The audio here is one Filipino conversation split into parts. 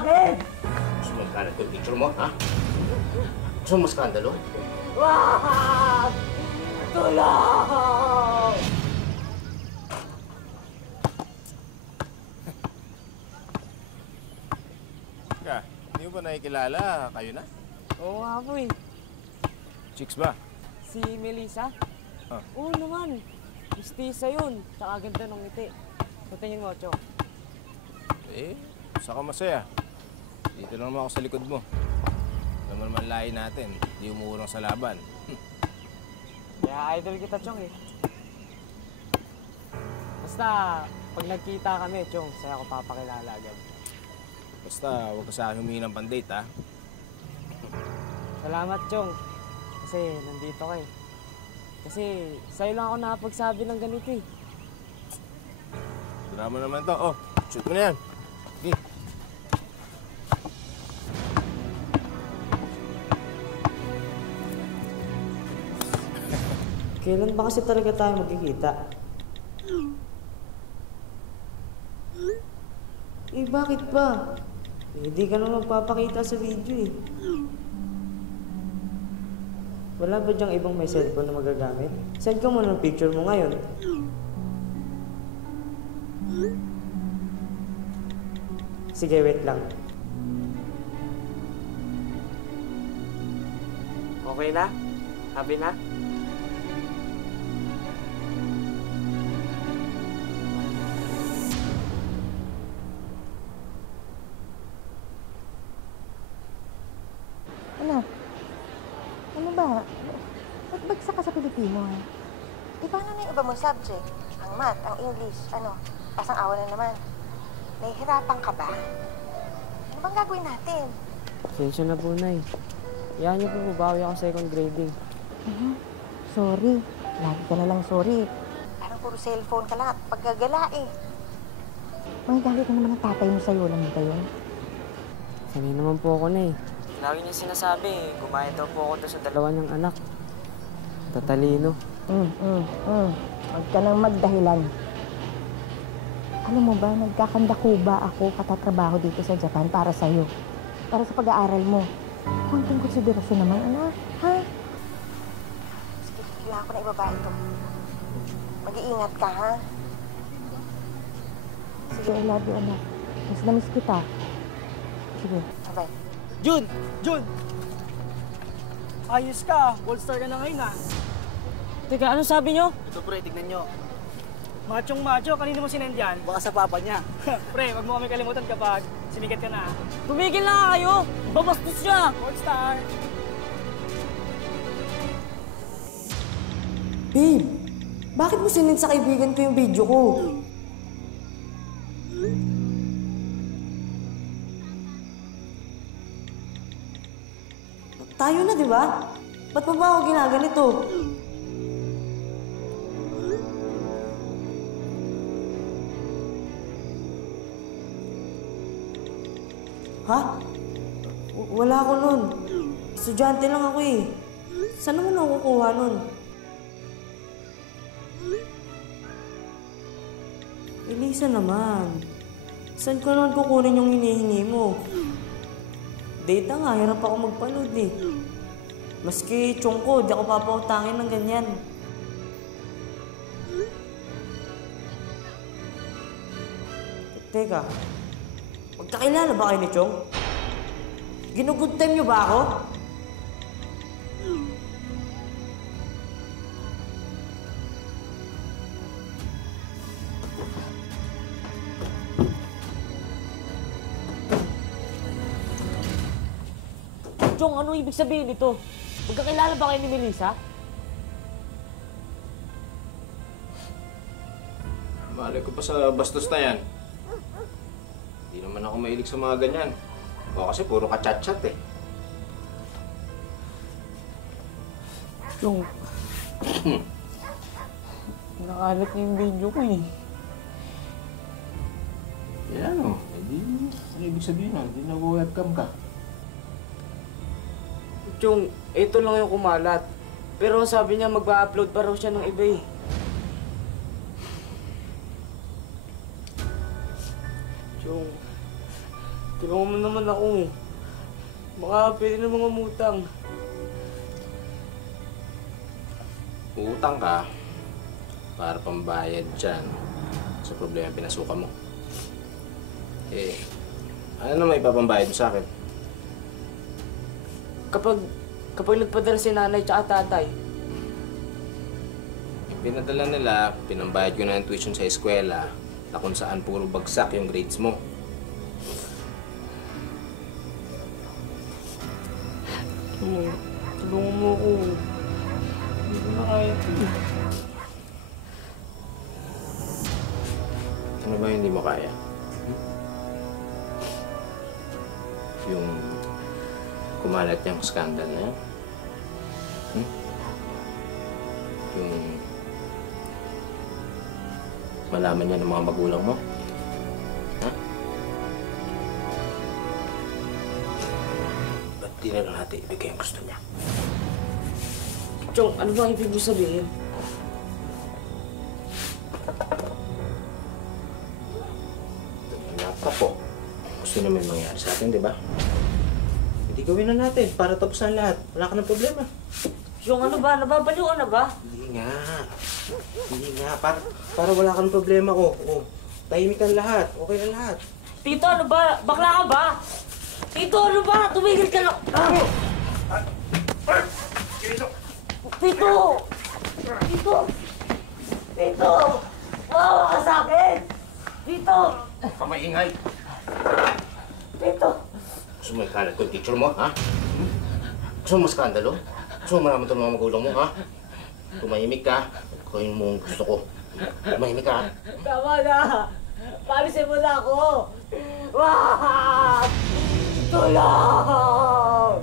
akin! Gusto mo magkalat ko yung picture mo, ha? Gusto mo maskandalo? Wag! Tulong! Ka, hindi mo ba nakikilala? Kayo na? Oo nga po eh. Chicks ba? Si Melissa? Ah. Oo naman. Mistisa yun. Tsaka ganda ng ngiti. Patingin mo, Chong. Eh, saka masaya. Dito lang naman ako sa likod mo. Naman man lahi natin, di umuurang sa laban. Kaya idol kita, Chong eh. Basta, pag nagkita kami, Chong, sa'yo ako papakilala agad. Basta, huwag ka sa akin humingi ng pandate, ha? Salamat, Chong. Kasi nandito ka eh. Kasi sa'yo lang ako nakapagsabi ng ganito eh. Drama naman to. Oh, shoot mo na yan. Okay. Kailan ba kasi talaga tayo magkikita? Eh, bakit ba? Hindi ka naman magpapakita sa video eh. Wala ba diyang ibang may cellphone na magagamit? Send ka muna ng picture mo ngayon. Sige, wait lang. Okay na? Happy na? Ano? Ano ba? Ba't bagsak ka sa Pilipino? Eh, paano na yung iba mong subject? Ang math, ang English, ano? Pasang-awa na naman. Nahihirapan ka ba? Ano bang gagawin natin? Pasensya na po, Nay. Yan niyo po, babawi ako second grading. Sorry. Lagi ka na lang sorry. Parang puro cellphone ka lang at paggagala eh. May galit na naman ang tatay mo sa'yo. Alam mo ba yun? Sanay naman po ako, Nay. Lagi niya sinasabi, gumaya daw po ako doon sa dalawa niyang anak. Tatalino. Huwag ka nang magdahilan. Alam mo ba, nagkakandakuba ako katatrabaho dito sa Japan para sa'yo. Para sa pag-aaral mo. Konting konsiderasyon naman, anak. Ha? Sige, kailangan ko na ibaba ito. Mag-iingat ka, ha? Sige, I love you, anak. Mas na-miss kita. Sige, bye-bye. Jun! Jun! Ayos ka! Gold star ka na ngayon, ha? Teka, ano sabi niyo? Ito, pre, tignan nyo. Machong-macho, kanino mo sinend yan? Baka sa papa niya. Pre, wag mo kami kalimutan kapag sinikat ka na. Tumigil na nga kayo! Babastos siya! Gold star! Babe, bakit mo sinend sa kaibigan ko yung video ko? Tayo na, di ba? Ba't mo ba ako ginaganito? Ha? Wala ako nun. Estudyante lang ako eh. Saan naman ako kukuha nun? Elisa naman. Saan ko naman kukunin yung hinihingi mo? Data nga, hirap ako magpaload eh. Maski chong ko, di ako papautangin ng ganyan. Teka, magkakilala ba kayo ni Chong? Ginugood time niyo ba ako? Chong, ano ibig sabihin nito? Magkakilala ba kayo ni Melissa? Malay ko pa sa bastos na yan. Hindi naman ako mahilig sa mga ganyan. O kasi puro ka-chat-chat eh. Chong, nakalat niya yung video ko eh. Yan o. Hindi, ano ibig sabihin nun? Hindi nag-webcam ka. Chong, ito lang yung kumalat. Pero sabi niya mag-upload pa raw siya ng iba eh. Chong, Tulungan mo naman ako. Baka pwede na mga umutang. Uutang ka para pambayad dyan sa problema pinasukan mo. Eh, ano naman ipapambayad mo sa akin? Kapag nagpadala si nanay tsaka tatay, Yung pinadala nila, pinambayad ko na yung tuition sa eskwela na kung saan puro bagsak yung grades mo. tulungan mo ako. Hindi ko na kaya. Ano ba hindi mo kaya? Yung kumalat niyang skandal na yan? Yung malaman niya ng mga magulang mo? Ha? Ba't di na lang natin ibigay ang gusto niya? Chong, ano ba ibig mo sabihin? Wala pa po. Gusto niya may mangyari sa atin, di ba? Hindi gawin na natin para tapos na lahat. Wala ka ng problema. Chong, ano ba? Nababaliw ka na ba? Hindi nga. Hindi nga. Para wala ka ng problema. Tahimik ang lahat. Okay na lahat. Tito, ano ba? Bakla ka ba? Tito, ano ba? Tumigil ka lang. Tito! Tito! Tito! Maawa ka sa akin! Tito! Kamaingay. Tito! Gusto mo ikalat ko yung teacher mo, ha? Gusto mo skandalo? Gusto mo malaman ito ng mga magulang mo, ha? Tumahimik ka. Gawin mo ang gusto ko. Tumahimik ka, ha? Tama na! Palisin mo na ako! Wah! Tulong!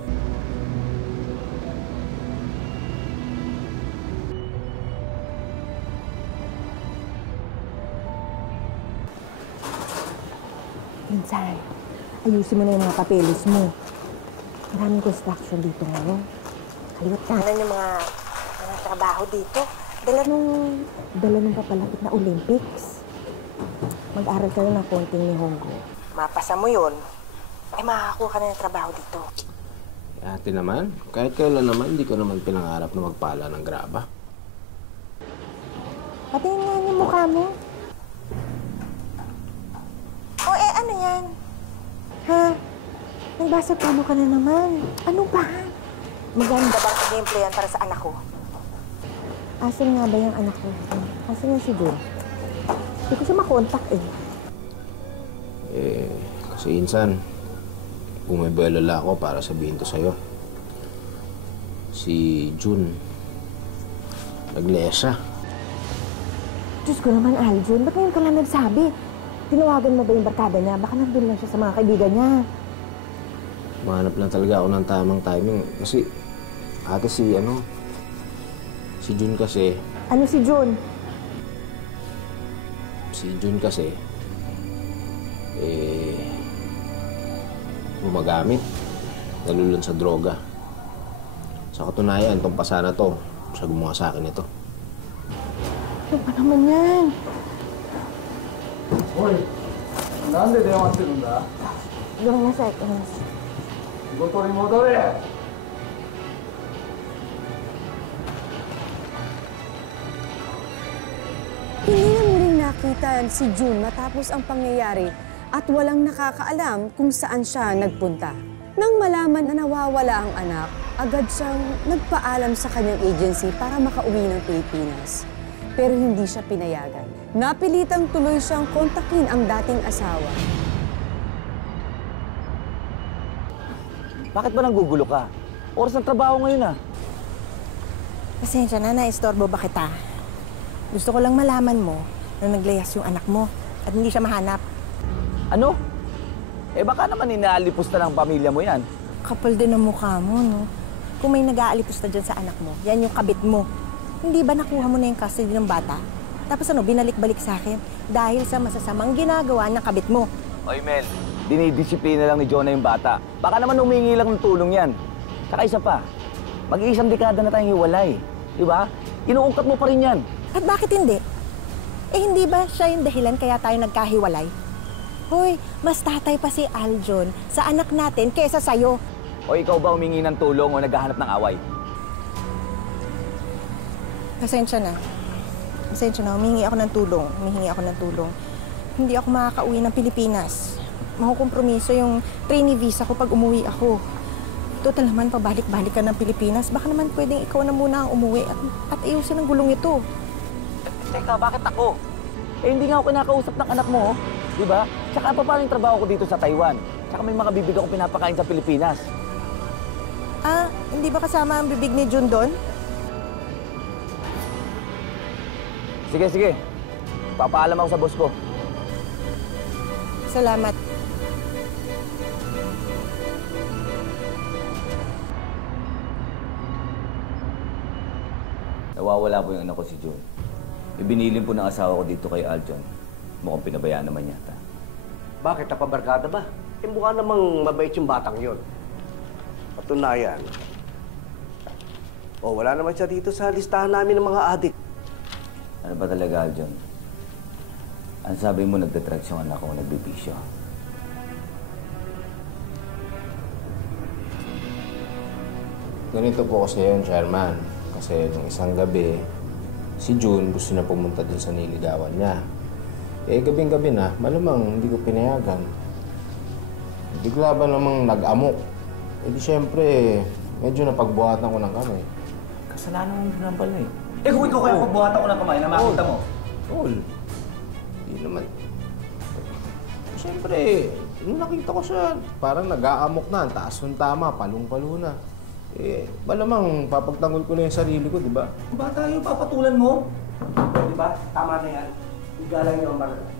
Minsan, ayusin mo na yung mga papeles mo. Maraming construction dito ngayon. Kaliwat kanan yung mga trabaho dito. Dala nung papalapit na Olympics. Mag-aral ka na ng konting Nihongo. Mapasa mo yun, makakakuha ka na ng trabaho dito. Ate naman, kahit kailan naman, hindi ko naman pinangarap na magpala ng graba. Patingin nga yung mukha mo. Ano yan? Ha? Nagbasa plano ka na naman. Ano ba? Maganda bang i-gameplay yan para sa anak ko? Asan nga ba yung anak ko? Asan nga si Jun? Hindi ko siya makontak eh. Kasi insan, bumibelala ako para sabihin to sa'yo. Si Jun, naglesa. Diyos ko naman, Aljun. Ba't ngayon ka lang nagsabi? Tinawagan mo ba yung barkada niya? Baka nandun lang siya sa mga kaibigan niya. Mahanap lang talaga ako ng tamang timing. Kasi, ate si Jun kasi... Ano si Jun? Si Jun kasi, gumagamit. Nalulun sa droga. Sa katunayan, itong pasa na to, siya gumawa sa akin ito. Ano ba naman yan? おい、なんで電話してるんだ？ Gawin na sa 仕事に戻れ。 Hindi na muling nakita si June matapos ang pangyayari at walang nakakaalam kung saan siya nagpunta. Nang malaman na nawawala ang anak, agad siyang nagpaalam sa kanyang agency para makauwi ng Pilipinas. Pero hindi siya pinayagan. Napilitang tuloy siyang kontakin ang dating asawa. Bakit ba nanggugulo ka? Oras ng trabaho ngayon ah. Pasensya na, naistorbo ba kita? Gusto ko lang malaman mo na naglayas yung anak mo at hindi siya mahanap. Ano? Baka naman inaalipos na ng pamilya mo yan. Kapal din ang mukha mo, no? Kung may nag-aalipos na dyan sa anak mo, yan yung kabit mo. Hindi ba nakuha mo na yung custody ng bata? Tapos binalik-balik sa akin dahil sa masasamang ginagawa ng kabit mo. Oy Mel, dinidisiplina lang ni Jonah yung bata. Baka naman humingi lang ng tulong yan. Tsaka isa pa, mag-iisang dekada na tayong hiwalay. Di ba? Inuungkat mo pa rin yan. At bakit hindi? Hindi ba siya yung dahilan kaya tayo nagkahiwalay? Hoy, mas tatay pa si Aljon sa anak natin kesa sa'yo. O ikaw ba humingi ng tulong o naghahanap ng away? Pasensya na. Pasensya na, humingi ako ng tulong. Hindi ako makakauwi ng Pilipinas. Makukompromiso yung trainee visa ko pag umuwi ako. Total naman, pabalik-balik ka ng Pilipinas. Baka naman pwedeng ikaw na muna ang umuwi at ayusin ang gulong ito. Teka, bakit ako? Eh, hindi nga ako kinakausap ng anak mo, di ba? Tsaka pa paano yung trabaho ko dito sa Taiwan? Tsaka may mga bibig akong pinapakain sa Pilipinas. Ah, hindi ba kasama ang bibig ni Jun doon? Sige. Papaalam ako sa boss ko. Salamat. Nawawala po yung anak ko si Jun. Ibinilin po ng asawa ko dito kay Aljon. Mukhang pinabayaan naman yata. Bakit? Napabarkada ba? Eh, mukha namang mabait yung batang yon. Patunayan. O, wala naman siya dito sa listahan namin ng mga adik. Ano ba talaga, Aljon? Ang sabi mo, nagdadrugs yung anak ko, nagbibisyo. Ganito po kasi yun, Chairman. Kasi nung isang gabi, si June gusto na pumunta dun sa niligawan niya. Eh, gabing-gabi na, malamang hindi ko pinayagan. Bigla ba namang nag-amok? Eh di syempre, medyo napagbuhatan ko ng kamay. Kasalanan mo naman pala eh. Eh kung ikaw kaya pagbuhatan ko ng kamay na makita mo? Tol, hindi naman. Siyempre, nung nakita ko siya, parang nag-aamok na, ang taas ng tama, palong-palo na. Eh, malamang papagtanggol ko na yung sarili ko, di ba? Bata yung papatulan mo. Di ba? Tama na yan. Igalang niyo ang barkada.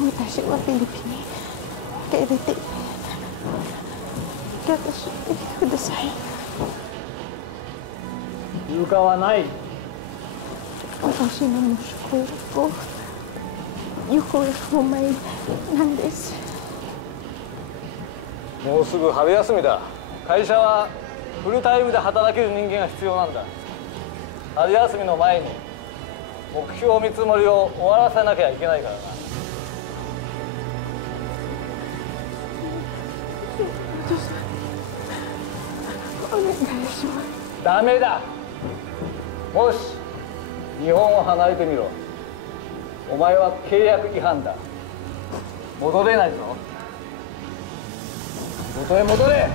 Watashi wa Pilipini. Kairete. Watashi wa kudasai. 床はない。私の息子を行方不明なんです。もうすぐ春休みだ。会社はフルタイムで働ける人間が必要なんだ。春休みの前に目標見積もりを終わらせなきゃいけないからな。お願いします。ダメだ。もし日本を離れてみろ。お前は契約違反だ。戻れないぞ。仕事へ戻れ。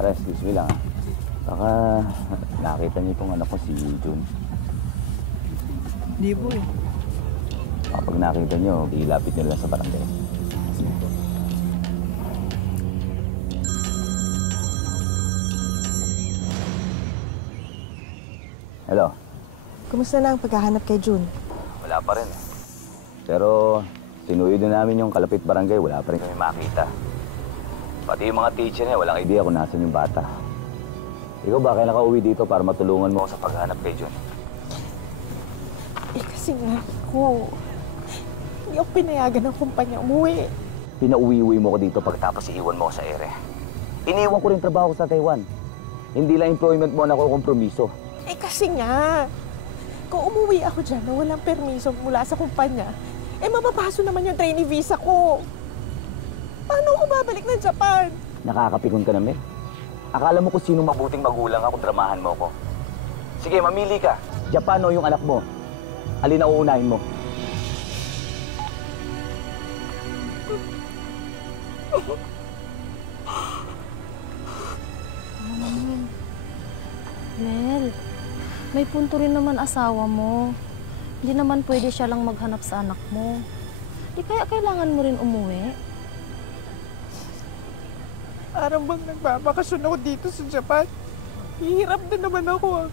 Tara, excuse me lang ah. Baka nakita niyo itong anak ko si June. Hindi po eh. Kapag nakita niyo, ilapit niyo lang sa barangay. Hello? Kumusta na ang paghahanap kay June? Wala pa rin eh. Pero sinuyo din namin yung kalapit barangay, wala pa rin kami makita. Pati yung mga teacher niya, walang idea kung nasan yung bata. Ikaw ba, kailan ka uwi dito para matulungan mo sa paghanap kay June? Eh kasi nga ako, hindi ako pinayagan ng kumpanya umuwi. Pinauwi-uwi mo ko dito pagtapos iiwan mo ko sa ere. Iniwan ko rin trabaho ko sa Taiwan. Hindi lang employment mo na ako kompromiso. Eh kasi nga, kung umuwi ako dyan na walang permiso mula sa kumpanya, eh mapapaso naman yung trainee visa ko. Paano ako babalik ng Japan? Nakakapikon ka na, Mel. Akala mo kung sino mabuting magulang ako, dramahan mo ko. Sige, mamili ka. Japan o yung anak mo. Alin ang uunahin mo? Mel, may punto rin naman asawa mo. Hindi naman pwede siya lang maghanap sa anak mo. Di kaya kailangan mo rin umuwi? Parang bang nagbabakasyon ako dito sa Japan. Hihirap na naman ako ah.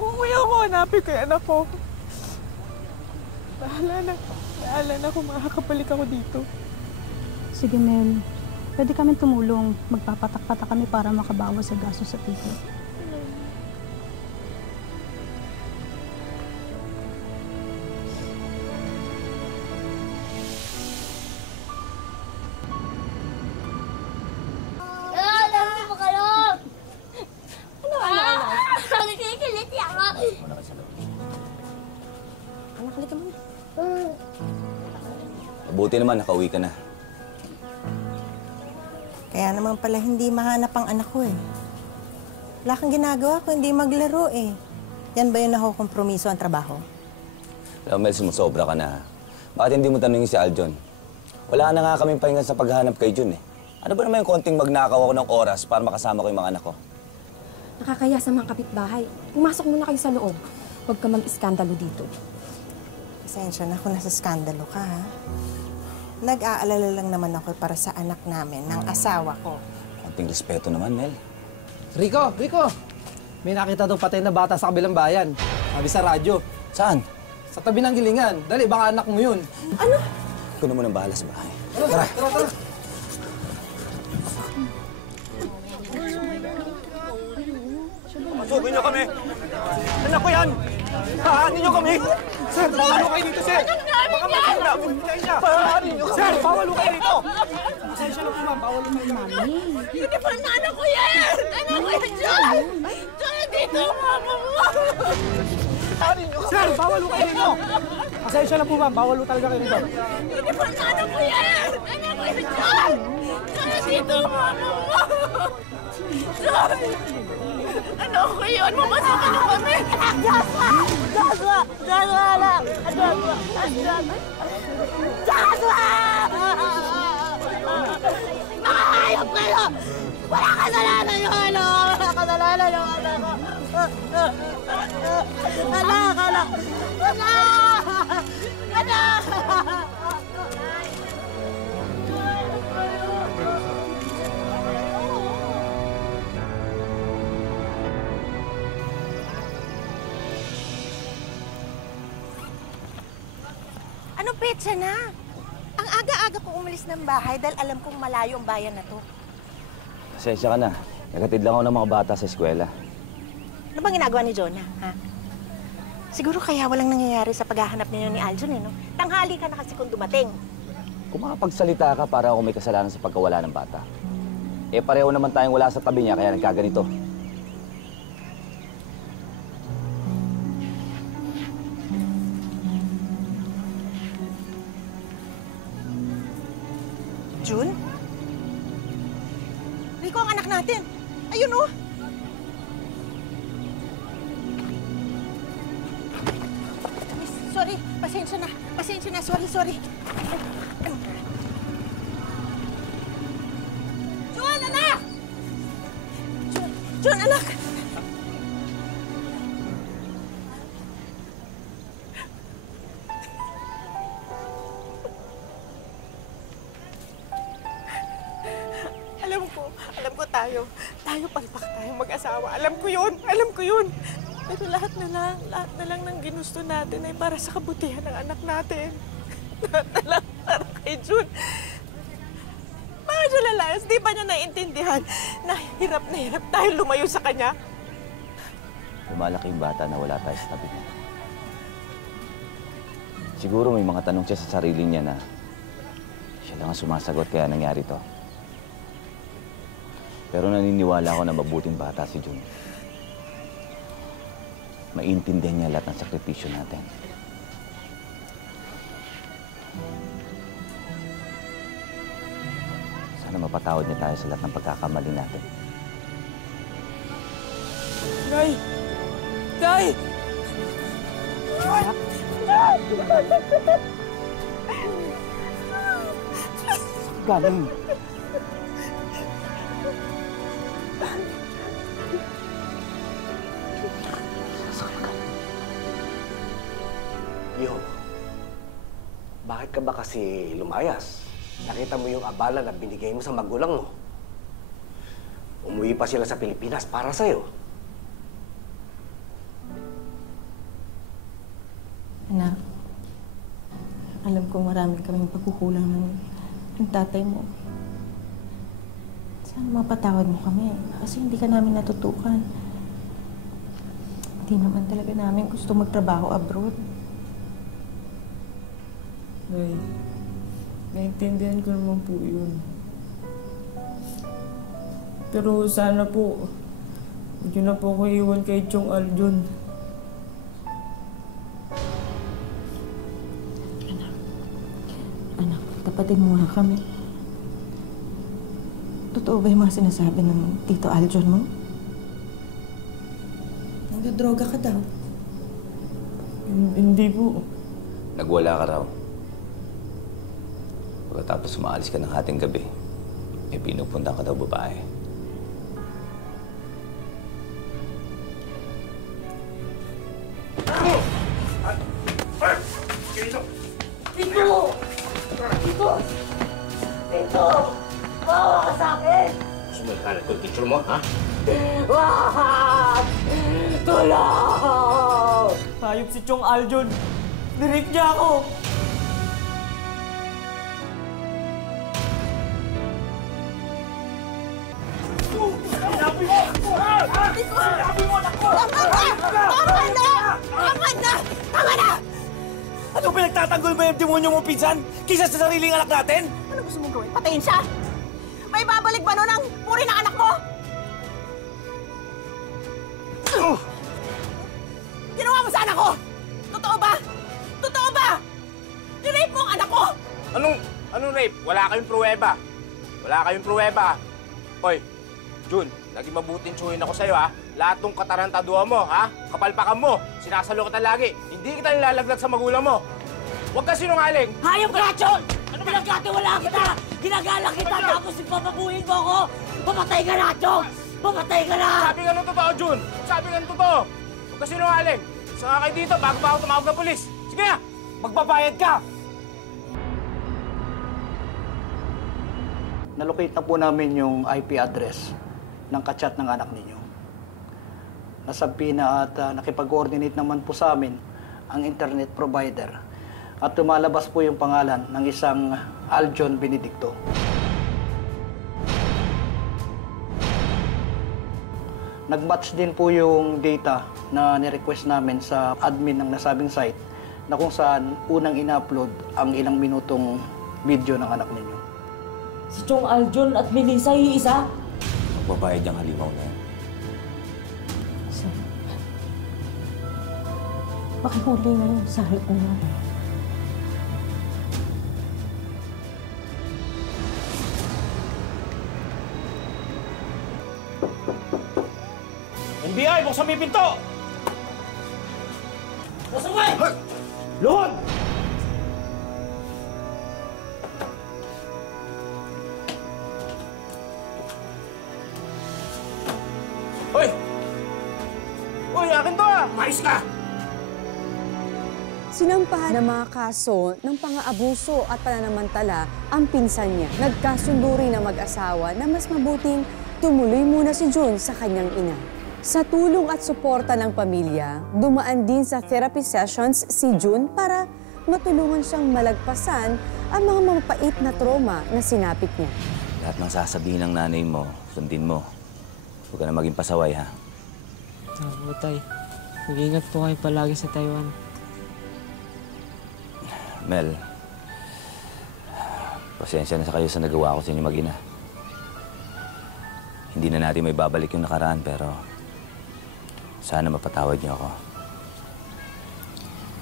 Umuwi ako, hanapin ko yung anak ko. Bahala na kung makakabalik ako dito. Sige, Mel. Pwede kami tumulong. Magpapatak-patak kami para makabawas sa gastos sa ticket. Mabuti naman, nakauwi ka na. Kaya naman pala hindi mahanap ang anak ko eh. Wala kang ginagawa kung hindi maglaro eh. Yan ba yung nakukompromiso ang trabaho? Alam, Mel, sumusobra ka na. Bakit hindi mo tanongin si Aljon? Wala na nga kaming pahinga sa paghahanap kay Jun eh. Ano ba naman yung konting magnakaw ako ng oras para makasama ko yung mga anak ko? Nakakaya sa mga kapitbahay. Pumasok muna kayo sa loob. Huwag ka mag-iskandalo dito. Pasensya na kung nasa skandalo ka ha. Nag-aalala lang naman ako para sa anak namin, ng asawa ko. Konting respeto naman, Mel. Rico! May nakita daw patay na bata sa kabilang bayan. Sabi sa radyo. Saan? Sa tabi ng gilingan. Dali, baka anak mo yun. Ano? Ikaw na munang bahala sa bahay. Tara! Masugin niyo kami! Anak ko yan! Hahanin niyo kami! Sir, bawal kayo dito, sir! Baka masugin niya! Hahanin niyo kami! Sir, bawal kayo dito! Pasensya na po, ma'am. Bawal naman yung mami. Hindi pa na anak ko yan! Anak ko yan, John! John, dito ang mama mo! Sir, bawal kayo dito! Pasensya na po, ma'am. Bawal talaga kayo dito. Hindi pa na anak ko yan! Anak ko yan, John! John, dito ang mama mo! John! Ano ko yun? Mamasakan niyo kami! Joshua! Joshua! Joshua! Anak! Joshua! Joshua! Mga hayop kayo! Wala kasalanan yung ano! Wala kasalanan yung ano ko! Anak! Anak! Anak! Anong petsa na? Ang aga-aga ko umalis ng bahay dahil alam kong malayo ang bayan na to. Pasensya ka na. Nagatid lang ako ng mga bata sa eskwela. Ano bang ginagawa ni Jonah, ha? Siguro kaya walang nangyayari sa paghahanap ninyo ni Aljon, eh, no? Tanghali ka na kasi kung dumating. Kung makapagsalita ka para ako may kasalanan sa pagkawala ng bata. Eh pareho naman tayong wala sa tabi niya kaya nagkaganito. Jun? Rico, ang anak natin. Ayun, oh. Sorry, pasensya na. Pasensya na. Sorry. John, anak! Jun, anak! Alam ko tayo palpak tayong mag-asawa. Alam ko yun. Pero lahat na lang ng ginusto natin ay para sa kabutihan ng anak natin. Lahat na lang para kay Jun. Bakit siya lalayas? Di ba niya naiintindihan na hirap tayo lumayo sa kanya? Lumalaki yung bata na wala tayo sa tabi niya. Siguro may mga tanong siya sa sarili niya na siya lang ang sumasagot kaya nangyari to. Pero naniniwala ako na mabuting bata si Jun. Maintindihan niya lahat ng sakripisyo natin. Sana mapatawad niya tayo sa lahat ng pagkakamali natin. Nay! Galing. Yo, bakit ka ba kasi lumayas? Nakita mo yung abala na binigay mo sa magulang mo. Umuwi pa sila sa Pilipinas para sa'yo. Anak, alam ko marami kaming pagkukulang ng tatay mo. Sana mapatawad mo kami kasi hindi ka namin natutukan. Hindi naman talaga namin gusto magtrabaho abroad. Nay, naintindihan ko naman po yun. Pero sana po, huwag na po ako iwan kay Chong Aljon. Anak, tapatin mo nga kami. Totoo ba yung mga sinasabi ng Tito Aljon mo? Nagdodroga ka daw. Hindi po. Nagwala ka raw. Pagkatapos umaalis ka ng hating gabi, may pinupunta ka daw babae. Tito! Tito! Tito! Bawa ka sa akin! Sumikalat ko yung picture mo, ha? Wag! Tulong! Hayop si Chong Aljon. Direct niya ako. Sinabi mo! Sinabi mo! Tama na! Tama na! Tama na! Tama na! Ano pinagtatanggol mo yung demonyo mo, pinsan? Kisa sa sariling anak natin? Ano gusto mong gawin? Patayin siya? May babalik ba nun ang puri ng anak mo? Ginawa mo sa anak ko! Totoo ba? Totoo ba? Nirape mo ang anak ko! Anong rape? Wala kayong pruweba. Wala kayong pruweba. Hoy, Jun, naging mabuting tsuhin ako sa'yo, ha? Lahat ng katarantaduhan mo, ha? Kapalpakan mo, sinasalo kita lagi. Hindi kita nilalaglag sa magulang mo. Huwag ka sinungaling. Hayop ka, Chon! Ano pinagkatiwala kita? Ginagalang kita tapos ipapabuhin mo ako! Pamatay ka na, Chon! Pamatay ka na! Sabi nga ng totoo, Jun. Sabi nga ng totoo. Huwag ka sinungaling. Saka kayo dito bago pa ako tumawag ng pulis. Sige na, magbabayad ka! Nalocate na po namin yung IP address ng kachat ng anak ninyo. Nasabi na at nakipag-coordinate naman po sa amin ang internet provider at lumalabas po yung pangalan ng isang Aljon Benedicto. Nag-match din po yung data na nirequest namin sa admin ng nasabing site na kung saan unang ina-upload ang ilang minutong video ng anak ninyo. Si Chong Aljon at Melissa yung isa? Magbabayad niyang halimaw na yan. Sir, pakihuli na yung sahot na yun. NBI, buksan mo yung pinto! Buksan mo! Luhod! Hoy! Hoy, akin to, ah! Mais ka! Sinampahan ng mga kaso ng pang-aabuso at pananamantala ang pinsan niya. Nagkasundo rin ang mag-asawa na mas mabuting tumuloy muna si Jun sa kanyang ina. Sa tulong at suporta ng pamilya, dumaan din sa therapy sessions si Jun para matulungan siyang malagpasan ang mga mapait na trauma na sinapit niya. Lahat ng sasabihin ng nanay mo, sundin mo. Huwag ka na maging pasaway, ha? Opo, Tay. Mag-ingat po kayo palagi sa Taiwan. Mel, pasensya na sa kayo sa nagawa ko sa inyo mag-ina. Hindi na natin may babalik yung nakaraan, pero sana mapatawad niyo ako.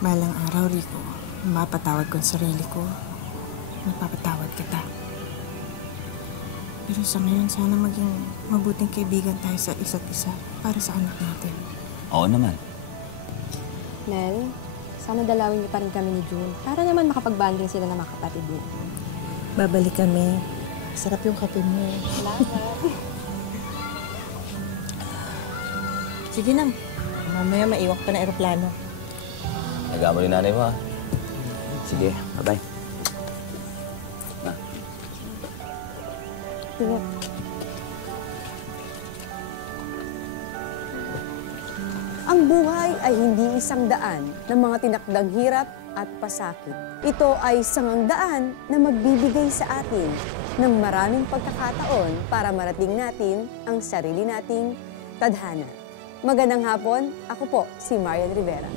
Balang araw, Rico, mapatawad ko ang sarili ko. Mapapatawad kita. Pero sa ngayon, sana maging mabuting kaibigan tayo sa isa't isa para sa anak natin. Oo naman. Mel, sana dalawin niyo pa rin kami ni June para naman makapag-banding sila na makapatid niya. Babalik kami. Sarap yung kape mo. Salamat. Sige na. Mamaya maiwak pa na aeroplano. Nagamo yung nanay mo, ha? Sige, bye-bye. Ingat. Ang buhay ay hindi isang daan ng mga tinakdang hirap at pasakit. Ito ay sangang daan na magbibigay sa atin ng maraming pagkakataon para marating natin ang sarili nating tadhana. Magandang hapon, ako po si Marian Rivera.